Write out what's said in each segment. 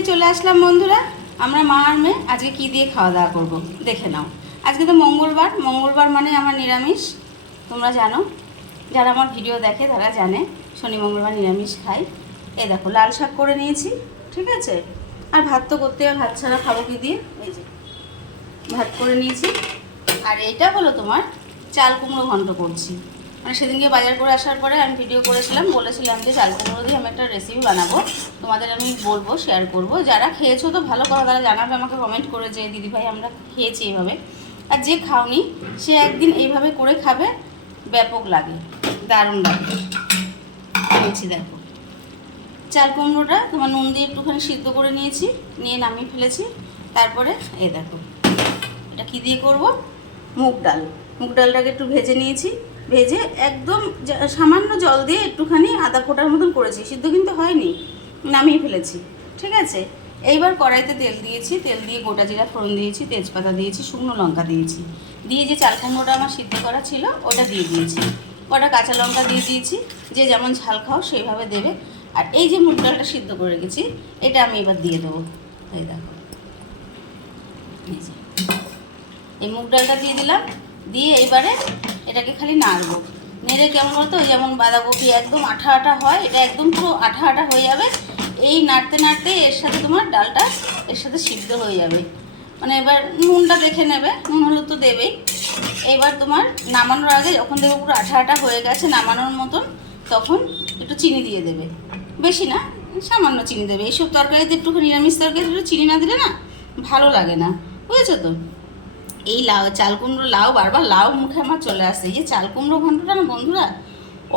নিয়ে চলে আসলাম বন্ধুরা। আমরা মা আর মেয়ে আজকে কী দিয়ে খাওয়া দাওয়া করবো দেখে নাও। আজকে তো মঙ্গলবার, মঙ্গলবার মানে আমার নিরামিষ। তোমরা জানো, যারা আমার ভিডিও দেখে তারা জানে শনি মঙ্গলবার নিরামিষ খাই। এই দেখো লাল শাক করে নিয়েছি, ঠিক আছে। আর ভাত তো করতে হবে, ভাত ছাড়া খাবো কি দিয়ে। এই যে ভাত করে নিয়েছি। আর এইটা হলো তোমার চাল কুমড়ো ঘন্ট করছি। মানে সেদিনকে বাজার করে আসার পরে আমি ভিডিও করেছিলাম, বলেছিলাম যে চাল কুমড়ো দিয়ে আমি একটা রেসিপি বানাবো, তোমাদের আমি বলবো, শেয়ার করব। যারা খেয়েছো তো ভালো কথা, তারা জানাবে আমাকে কমেন্ট করে যে দিদিভাই আমরা খেয়েছি এইভাবে। আর যে খাওনি সে একদিন এইভাবে করে খাবে, ব্যাপক লাগে, দারুণ লাগে। খেয়েছি দেখো, চাল কুমড়োটা তোমার নুন দিয়ে একটুখানি সিদ্ধ করে নিয়েছি, নিয়ে নামিয়ে ফেলেছি। তারপরে এই দেখো এটা কী দিয়ে করব, মুগ ডাল। মুগ ডালটাকে একটু ভেজে নিয়েছি, ভেজে একদম সামান্য জল দিয়ে একটুখানি আধা ফোটার মতন করেছি, সিদ্ধ কিন্তু হয়নি, নামিয়ে ফেলেছি, ঠিক আছে। এইবার কড়াইতে তেল দিয়েছি, তেল দিয়ে গোটা জিরা ফোড়ন দিয়েছি, তেজপাতা দিয়েছি, শুকনো লঙ্কা দিয়েছি, দিয়ে যে চাল কুমড়োটা আমার সিদ্ধ করা ছিল ওটা দিয়ে দিয়েছি, কটা কাঁচা লঙ্কা দিয়ে দিয়েছি। যে যেমন ঝাল খাও সেইভাবে দেবে। আর এই যে মুগ ডালটা সিদ্ধ করে রেখেছি এটা আমি এবার দিয়ে দেবো। এই দেখো, এই মুগ ডালটা দিয়ে দিলাম, দিয়ে এইবারে এটাকে খালি নাড়বো। নেড়ে কেমন বলতো, যেমন বাঁধাকপি একদম আঠা আঠা হয়, এটা একদম পুরো আঠা আঠা হয়ে যাবে। এই নাড়তে নাড়তে এর সাথে তোমার ডালটা এর সাথে সিদ্ধ হয়ে যাবে। মানে এবার নুনটা দেখে নেবে, নুন হলুদ তো দেবেই। এবার তোমার নামানোর আগে যখন দেখবে পুরো আঠা আঠা হয়ে গেছে নামানোর মতন, তখন একটু চিনি দিয়ে দেবে, বেশি না, সামান্য চিনি দেবে। এইসব তরকারিতে একটু নিরামিষ তরকারিতে একটু চিনি না দিলে না ভালো লাগে না, বুঝেছো তো। এই লাউ, চাল কুমড়ো লাউ, বারবার লাউ মুখে আমার চলে আসছে। এই যে চাল কুমড়ো ঘন্টটা না বন্ধুরা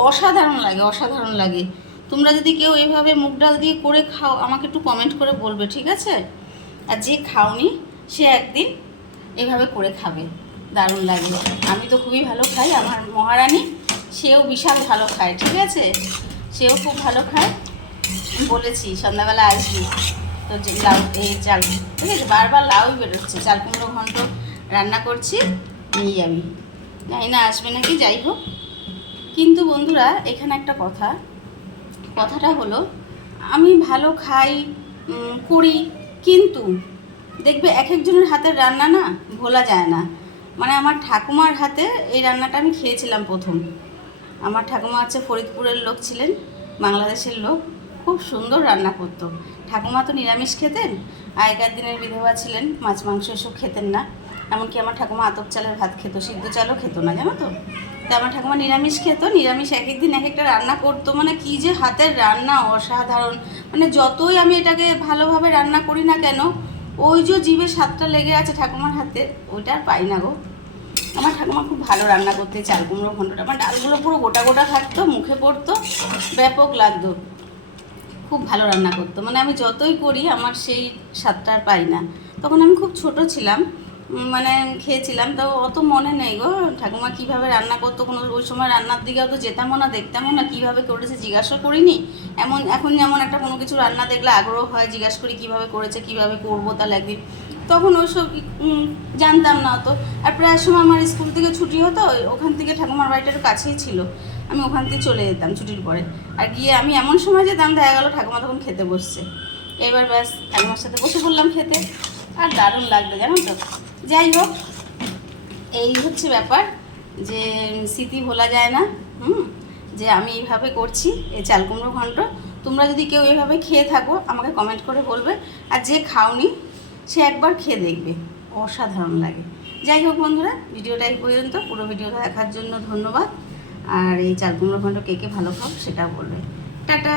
অসাধারণ লাগে, অসাধারণ লাগে। তোমরা যদি কেউ এইভাবে মুগ ডাল দিয়ে করে খাও আমাকে একটু কমেন্ট করে বলবে, ঠিক আছে। আর যে খাওনি সে একদিন এভাবে করে খাবে, দারুণ লাগে। আমি তো খুবই ভালো খাই, আমার মহারানী সেও বিশাল ভালো খায়, ঠিক আছে, সেও খুব ভালো খায়। বলেছি সন্ধ্যাবেলা আসবি, তো যে লাউ এই চাল, ঠিক আছে, বারবার লাউই বেরোচ্ছে। চাল কুমড়ো ঘন্ট রান্না করছি, নিয়ে যাবি, জানি না আসবে নাকি, যাই হোক। কিন্তু বন্ধুরা এখানে একটা কথা, কথাটা হলো আমি ভালো খাই করি, কিন্তু দেখবে এক একজনের হাতের রান্না না ভোলা যায় না। মানে আমার ঠাকুমার হাতে এই রান্নাটা আমি খেয়েছিলাম প্রথম। আমার ঠাকুমা হচ্ছে ফরিদপুরের লোক ছিলেন, বাংলাদেশের লোক, খুব সুন্দর রান্না করতো। ঠাকুমা তো নিরামিষ খেতেন, আগেকার দিনের বিধবা ছিলেন, মাছ মাংস এসব খেতেন না। এমনকি আমার ঠাকুমা আতপ চালের ভাত খেত, সিদ্ধ চালও খেত না, জানো তো। তা আমার ঠাকুমা নিরামিষ খেত, নিরামিষ এক একদিন এক একটা রান্না করতো। মানে কী যে হাতের রান্না, অসাধারণ। মানে যতই আমি এটাকে ভালোভাবে রান্না করি না কেন, ওই যে জিভে স্বাদটা লেগে আছে ঠাকুমার হাতে, ওইটা আর পাই না গো। আমার ঠাকুমা খুব ভালো রান্না করতে, চাল কুমড়ো ঘন্টটা। আমার ডালগুলো পুরো গোটা গোটা থাকতো, মুখে পড়তো, ব্যাপক লাগতো, খুব ভালো রান্না করতো। মানে আমি যতই করি আমার সেই স্বাদটা আর পাই না। তখন আমি খুব ছোট ছিলাম, মানে খেয়েছিলাম, তো অত মনে নেই গো ঠাকুমা কীভাবে রান্না করতো। কোনো ওই সময় রান্নার দিকে অত যেতামও না, দেখতামও না, কীভাবে করেছে জিজ্ঞাসা করিনি। এখন যেমন একটা কোনো কিছু রান্না দেখলে আগ্রহ হয়, জিজ্ঞাসা করি কীভাবে করেছে, কীভাবে করবো তাহলে একদিন। তখন ওইসব জানতাম না অত। আর প্রায় সময় আমার স্কুল থেকে ছুটি হতো, ওখান থেকে ঠাকুমার বাড়িটা একটু কাছেই ছিল, আমি ওখান থেকে চলে যেতাম ছুটির পরে। আর গিয়ে আমি এমন সময় যেতাম, দেখা গেলো ঠাকুমা তখন খেতে বসছে। এবার ব্যাস ঠাকুমার সাথে বসে পড়লাম খেতে, আর দারুণ লাগতো, জানো তো। যাই হোক, এই হচ্ছে ব্যাপার, যে স্মৃতি ভোলা যায় না। যে আমি এইভাবে করছি এই চাল কুমড়ো ঘন্ট। তোমরা যদি কেউ এইভাবে খেয়ে থাকো আমাকে কমেন্ট করে বলবে। আর যে খাওনি সে একবার খেয়ে দেখবে, অসাধারণ লাগে। যাই হোক বন্ধুরা, ভিডিওটা এই পর্যন্ত। পুরো ভিডিওটা দেখার জন্য ধন্যবাদ। আর এই চাল কুমড়ো ঘন্ট কে কে ভালো খাও সেটাও বলবে। টাটা।